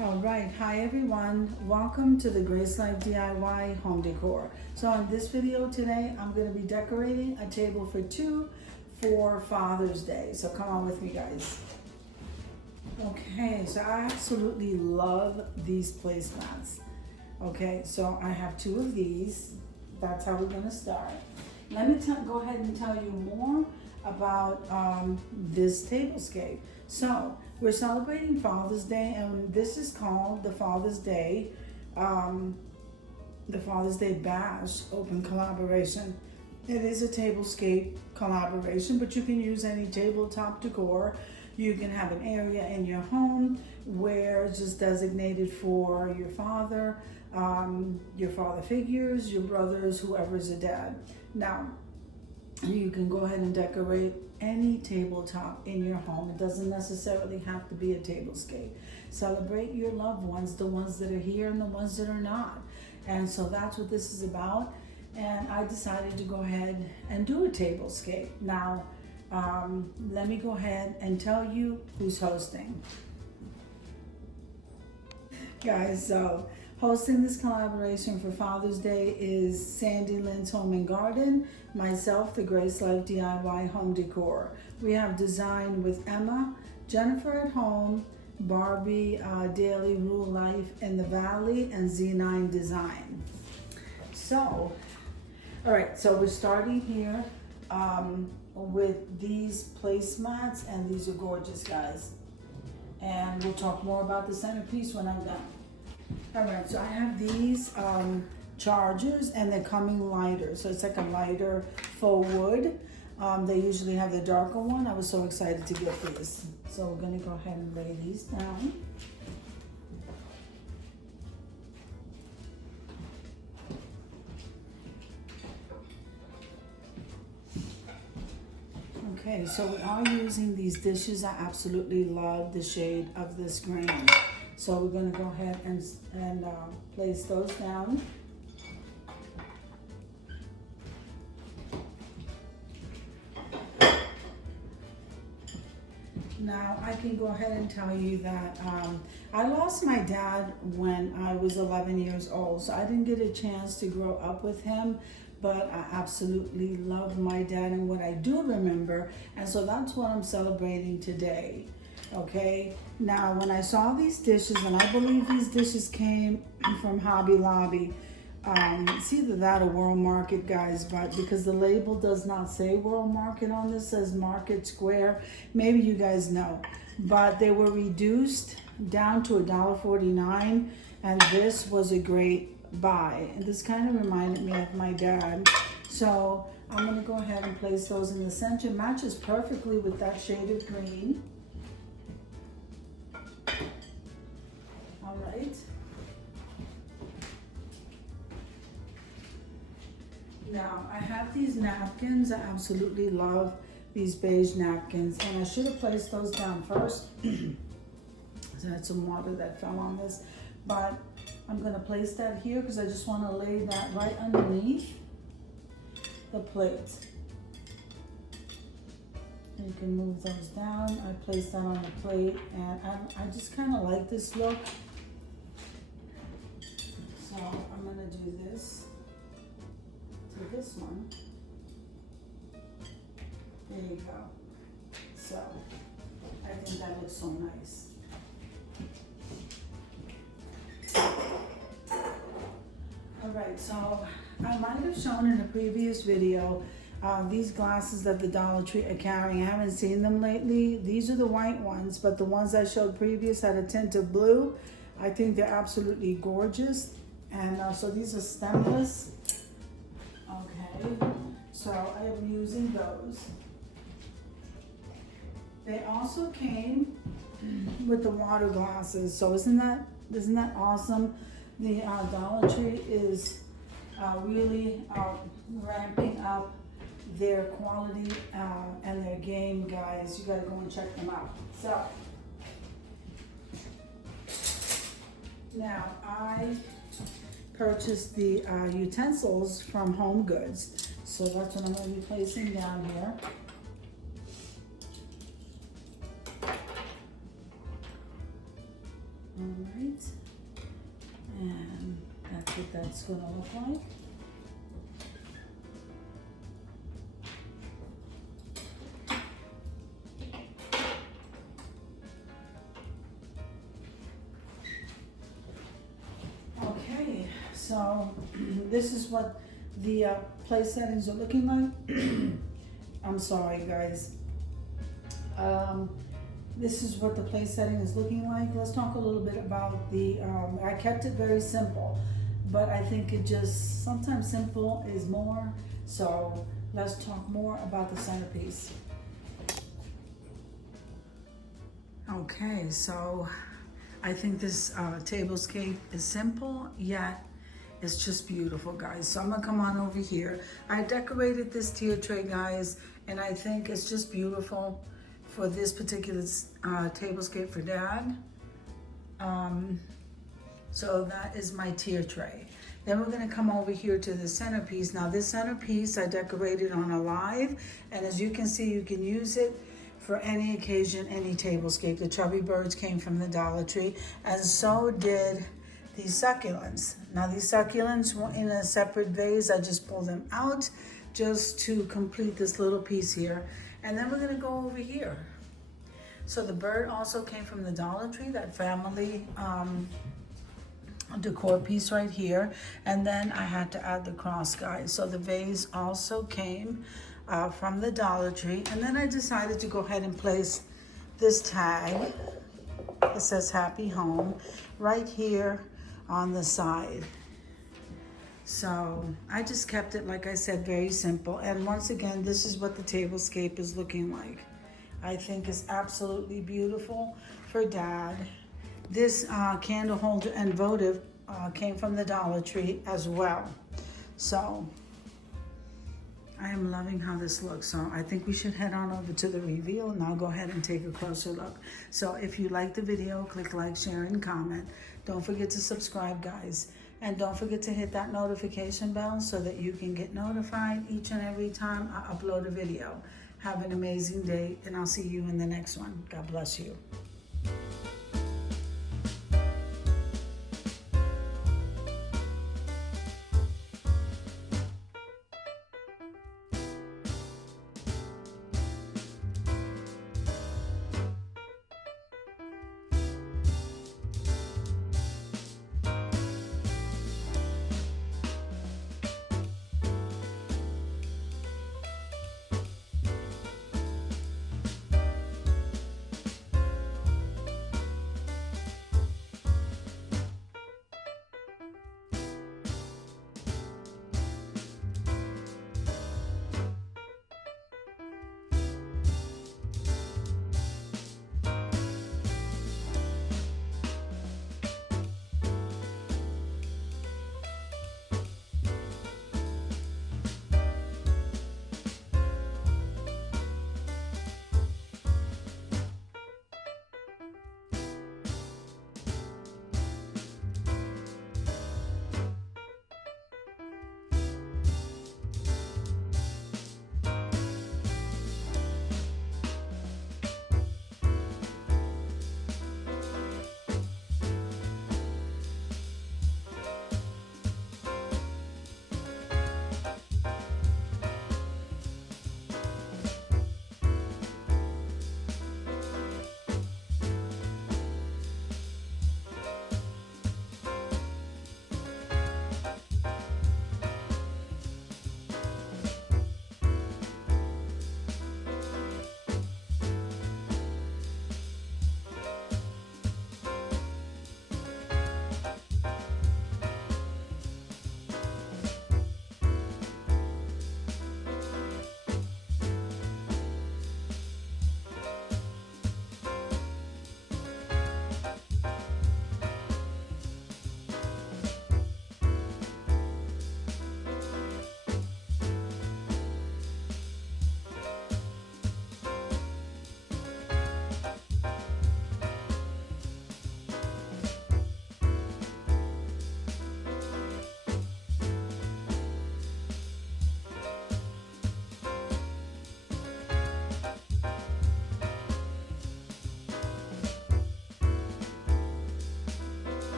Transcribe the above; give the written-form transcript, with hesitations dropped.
All right, hi everyone. Welcome to the Grace Life DIY home decor. So in this video today, I'm going to be decorating a table for two for Father's Day. So come on with me, guys. Okay, so I absolutely love these placemats. Okay, so I have two of these. That's how we're going to start. Let me go ahead and tell you more about this tablescape. So we're celebrating Father's Day, and this is called the Father's Day Bash Open Collaboration. It is a tablescape collaboration, but you can use any tabletop decor. You can have an area in your home where it's just designated for your father figures, your brothers, whoever's a dad. Now, you can go ahead and decorate any tabletop in your home. It doesn't necessarily have to be a tablescape. Celebrate your loved ones, the ones that are here and the ones that are not. And so that's what this is about. And I decided to go ahead and do a tablescape. Now, let me go ahead and tell you who's hosting. Guys, so hosting this collaboration for Father's Day is Sandy Lynn's Home and Garden, myself, the Grace Life DIY Home Decor. We have design with Emma, Jennifer at Home, Barbie Daily Rule Life in the Valley, and Z9 Design. So, all right, so we're starting here with these placemats, and these are gorgeous, guys. And we'll talk more about the centerpiece when I'm done. All right, so I have these chargers, and they're coming lighter. So it's like a lighter faux wood. They usually have the darker one. I was so excited to get these. So we're gonna go ahead and lay these down. Okay, so we are using these dishes. I absolutely love the shade of this green. So we're going to go ahead and place those down. Now I can go ahead and tell you that I lost my dad when I was 11 years old, so I didn't get a chance to grow up with him, but I absolutely love my dad and what I do remember, and so that's what I'm celebrating today. Okay, now when I saw these dishes, and I believe these dishes came from Hobby Lobby, it's either that or World Market, guys, but because the label does not say World Market on this, says Market Square, maybe you guys know, but they were reduced down to $1.49, and this was a great buy, and this kind of reminded me of my dad. So I'm going to go ahead and place those in the center. Matches perfectly with that shade of green. All right. Now I have these napkins. I absolutely love these beige napkins, and I should have placed those down first. So I had some water that fell on this, but I'm going to place that here because I just want to lay that right underneath the plate. You can move those down. I placed that on the plate, and I just kind of like this look. So I'm going to do this to this one. There you go. So I think that looks so nice. All right, so I might have shown in a previous video these glasses that the Dollar Tree are carrying. I haven't seen them lately. These are the white ones, but the ones I showed previous had a tint of blue. I think they're absolutely gorgeous. And so these are stemless. Okay, so I am using those. They also came with the water glasses. So isn't that awesome? The Dollar Tree is really ramping up their quality and their game, guys. You gotta go and check them out. So now I purchased the utensils from Home Goods. So that's what I'm gonna be placing down here. All right, and that's what that's gonna look like. Okay, so this is what the place settings are looking like. I'm sorry, guys. This is what the place setting is looking like. Let's talk a little bit about the, I kept it very simple, but I think it just, sometimes simple is more. So let's talk more about the centerpiece. Okay, so I think this tablescape is simple, yet it's just beautiful, guys. So I'm gonna come on over here. I decorated this tier tray, guys, and I think it's just beautiful for this particular tablescape for Dad. So that is my tier tray. Then we're gonna come over here to the centerpiece. Now this centerpiece I decorated on Alive, and as you can see, you can use it for any occasion, any tablescape. The chubby birds came from the Dollar Tree, and so did these succulents. Now these succulents were in a separate vase. I just pulled them out just to complete this little piece here. And then we're gonna go over here. So the bird also came from the Dollar Tree, that family decor piece right here. And then I had to add the cross, guys. So the vase also came from the Dollar Tree. And then I decided to go ahead and place this tag. It says Happy Home right here on the side. So I just kept it, like I said, very simple. And once again, this is what the tablescape is looking like. I think it's absolutely beautiful for Dad. This candle holder and votive came from the Dollar Tree as well. So I am loving how this looks. So I think we should head on over to the reveal, and I'll go ahead and take a closer look. So if you like the video, click like, share, and comment. Don't forget to subscribe, guys. And don't forget to hit that notification bell so that you can get notified each and every time I upload a video. Have an amazing day, and I'll see you in the next one. God bless you.